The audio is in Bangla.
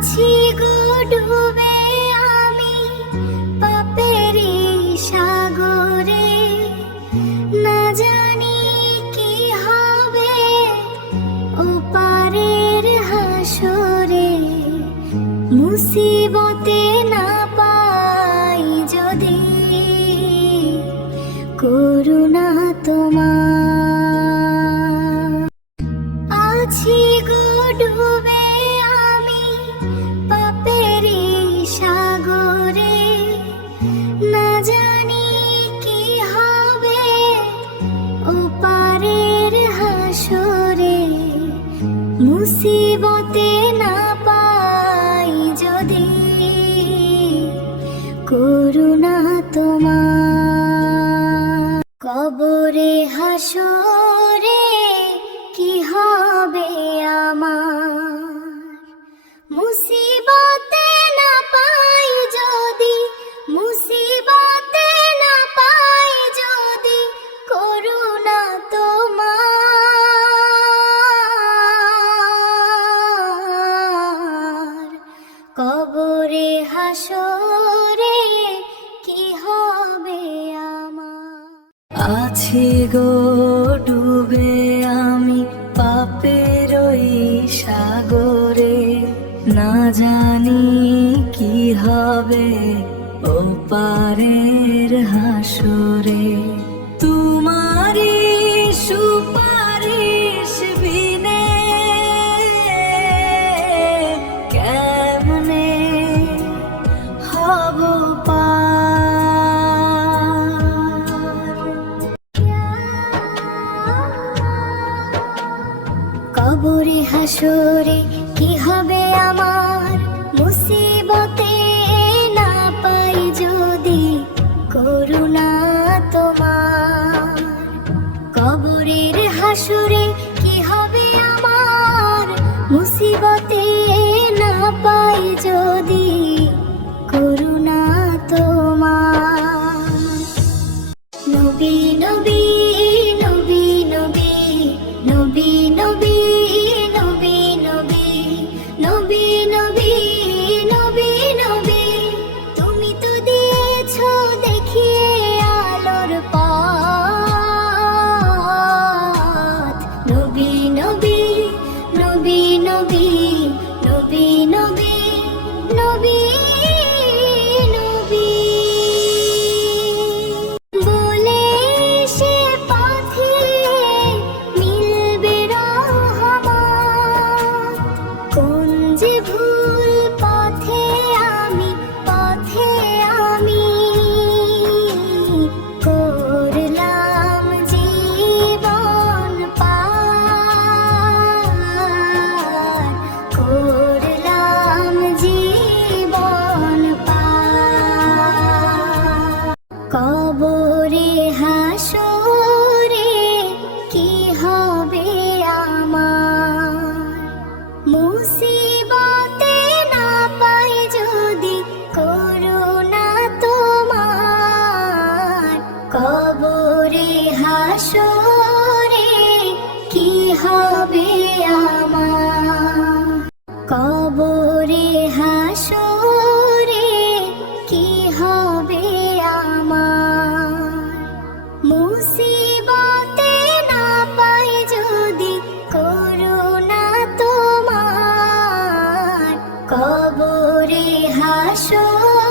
আছি গো ডুবে আমি পাপেরই সাগরে, না জানি কি হবে ওপারের হাসরে। মুসিবতে না পাই যদি করুণা তোমার। আছি গো ডুবে আমি পাপেরই সাগরে, না জানি কি হবে ওপারের হাসরে। মুসিবতে না পাই যদি করুণা তোমার। কবরে হাসরে কি হবে আমার, মুসিবতে না পাই যদি, মুসিবতে না পাই যদি করুণা তোমার। কবরে হাসরে কি হবে আমার। আছি গো ডুবে আমি পাপের ওই সাগরে, না জানি কি হবে ওপারের হাসরে। তোমারই সুপারিশ বিনে কেমনে হব কবরে হাসরে কি হবে আমার, মুসিবতে না পাই যদি করুণা তোমার। কবরের হাসরে কি হবে আমার, মুসিবতে না পাই যদি করুণা তোমার। নবী নবী নবী নবী নবী নবী নবী নবী নবী নবী নবী, তুমি তো দিয়েছো দেখিয়ে আলোর পথ। নবী নবী নবী নবী নবী নবী নবী নবী বলে সে পথে মিলবে রহমত। কোন যে ভুল পথে আমি করলাম জীবন পার, করলাম জীবন পার। কবরে হাসরে কি হবে আমার, মুসিবতে না পাই যদি করুণা তোমার। কবরে হাসরে কি হবে আমার, কবরে হাসরে কি হবে আমার। মুসিবতে না পাই যদি করুণা তোমার। কবরে হাসরে